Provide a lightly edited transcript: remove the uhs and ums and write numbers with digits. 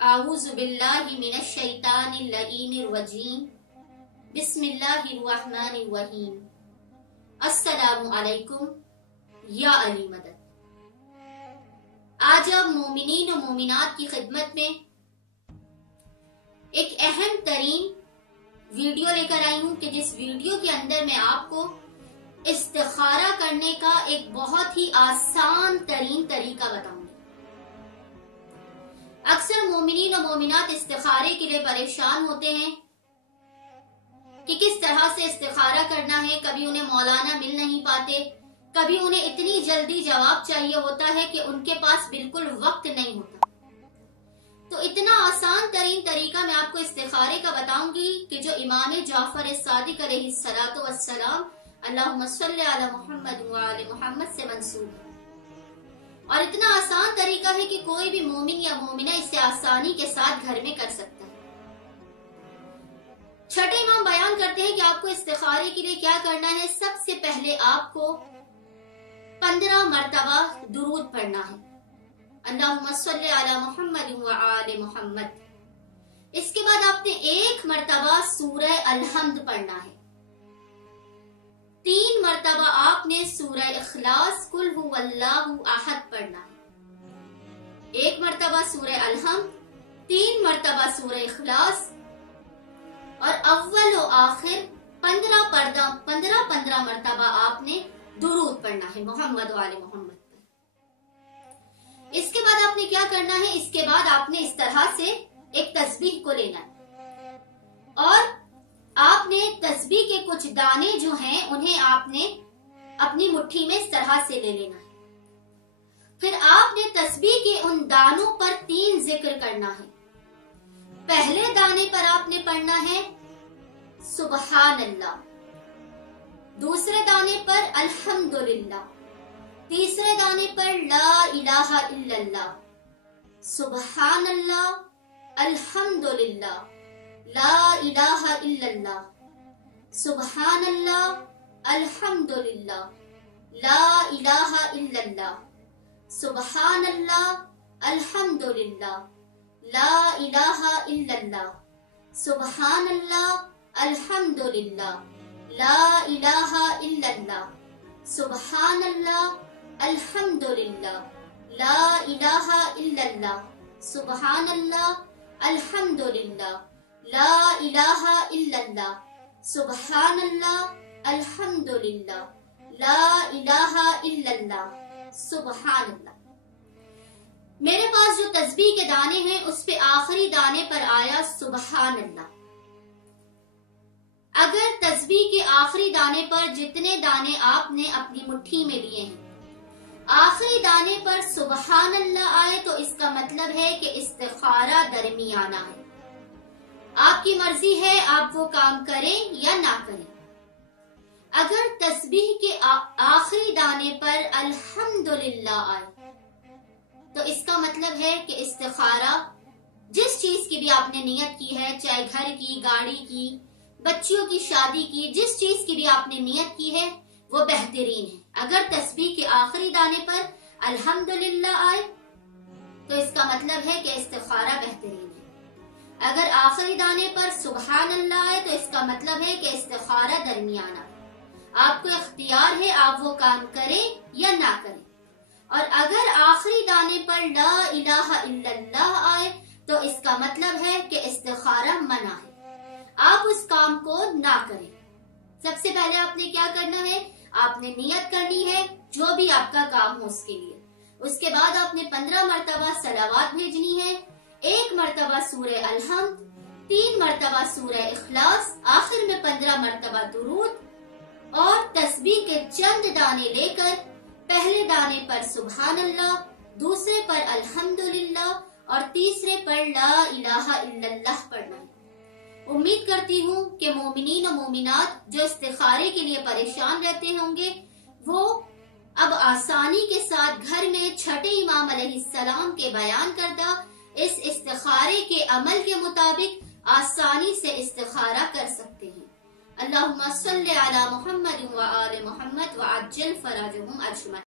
اعوذ باللہ من الشیطان اللعین الرجیم بسم اللہ الرحمن الرحیم السلام علیکم یا علی مدد۔ آج اب مومنین و مومنات کی خدمت میں ایک اہم ترین ویڈیو لے کر آئی ہوں کہ جس ویڈیو کے اندر میں آپ کو استخارہ کرنے کا ایک بہت ہی آسان ترین طریقہ بتاؤں گی۔ اکثر مومنین و مومنات استخارے کے لیے پریشان ہوتے ہیں کہ کس طرح سے استخارہ کرنا ہے۔ کبھی انہیں مولانا مل نہیں پاتے، کبھی انہیں اتنی جلدی جواب چاہیے ہوتا ہے کہ ان کے پاس بالکل وقت نہیں ہوتا۔ تو اتنا آسان ترین طریقہ میں آپ کو استخارے کا بتاؤں گی کہ جو امام جعفر صادق علیہ السلام اللہم صلی علی محمد وعلی محمد سے منسوب ہے، اور اتنا آسان طریقہ ہے کہ کوئی بھی مومن یا مومنہ اسے آسانی کے ساتھ گھر میں کر سکتا ہے۔ چھٹے امام بیان کرتے ہیں کہ آپ کو استخارے کے لیے کیا کرنا ہے۔ سب سے پہلے آپ کو 15 مرتبہ درود پڑھنا ہے، اللہم صلی علی محمد وعلی محمد۔ اس کے بعد آپ نے 1 مرتبہ سورہ الحمد پڑھنا ہے، 3 مرتبہ آپ نے سورہ اخلاص قل هو اللہ احد پڑھنا ہے، 1 مرتبہ سورہ الحمد، 3 مرتبہ سورہ اخلاص، اور اول و آخر 15 مرتبہ آپ نے درود پڑھنا ہے محمد و آل محمد پر۔ اس کے بعد آپ نے کیا کرنا ہے، اس کے بعد آپ نے اس طرح سے ایک تسبیح کو لینا ہے، اور آپ نے تسبیح کے کچھ دانے جو ہیں انہیں آپ نے اپنی مٹھی میں اس طرح سے لے لینا ہے۔ پھر آپ نے تسبیح کے ان دانوں پر 3 ذکر کرنا ہے۔ پہلے دانے پر آپ نے پڑھنا ہے سبحان اللہ، دوسرے دانے پر الحمدللہ، تیسرے دانے پر لا الہ الا اللہ، سبحان اللہ، الحمدللہ، لا الہ الا اللہ، سبحان اللہ، الحمدللہ، لا الہ الا اللہ، سبحان اللہ، الحمدللہ، لا الہ الا اللہ، سبحان اللہ، الحمدللہ، لا الہ الا اللہ، سبحان اللہ، الحمدللہ، لا الہ الا اللہ، سبحان اللہ، الحمدللہ، لا الہ الا اللہ، سبحان اللہ، الحمدللہ، لا الہ الا اللہ، سبحان اللہ۔ میرے پاس جو تسبیح کے دانے ہیں اس پہ آخری دانے پر آیا سبحان اللہ۔ اگر تسبیح کے آخری دانے پر جتنے دانے آپ نے اپنی مٹھی میں لیے ہیں آخری دانے پر سبحان اللہ آئے تو اس کا مطلب ہے کہ استخارہ درمیانہ ہے، آپ کی مرضی ہے آپ وہ کام کریں یا نہ کریں۔ اگر تسبیح کے آخری دانے پر الحمدللہ آئے تو اس کا مطلب ہے کہ استخارہ جس چیز کی بھی آپ نے نیت کی ہے، چاہے گھر کی، گاڑی کی، بچیوں کی شادی کی، جس چیز کی بھی آپ نے نیت کی ہے وہ بہترین ہے۔ اگر تسبیح کے آخری دانے پر الحمدللہ آئے تو اس کا مطلب ہے کہ استخارہ بہترین ہے، اگر آخری دانے پر سبحان اللہ آئے تو اس کا مطلب ہے کہ استخارہ درمیانہ۔ آپ کو اختیار ہے آپ وہ کام کریں یا نہ کریں، اور اگر آخری دانے پر لا الہ الا اللہ آئے تو اس کا مطلب ہے کہ استخارہ منع ہے، آپ اس کام کو نہ کریں۔ سب سے پہلے آپ نے کیا کرنا ہے، آپ نے نیت کرنی ہے جو بھی آپ کا کام ہو اس کے لیے۔ اس کے بعد آپ نے 15 مرتبہ صلوات بھیجنی ہے، 1 مرتبہ سورہ الحمد، 3 مرتبہ سورہ اخلاص، آخر میں 15 مرتبہ درود، اور تسبیح کے چند دانے لے کر پہلے دانے پر سبحان اللہ، دوسرے پر الحمدللہ، اور تیسرے پر لا الہ الا اللہ پڑھنا ہے۔ امید کرتی ہوں کہ مومنین و مومنات جو استخارے کے لیے پریشان رہتے ہوں گے وہ اب آسانی کے ساتھ گھر میں چھٹے امام علیہ السلام کے بیان کردہ اس استخارے کے عمل کے مطابق آسانی سے استخارہ کر سکتے ہیں۔ اللہم صلی علی محمد وآل محمد وعجل فرجهم اجمعین۔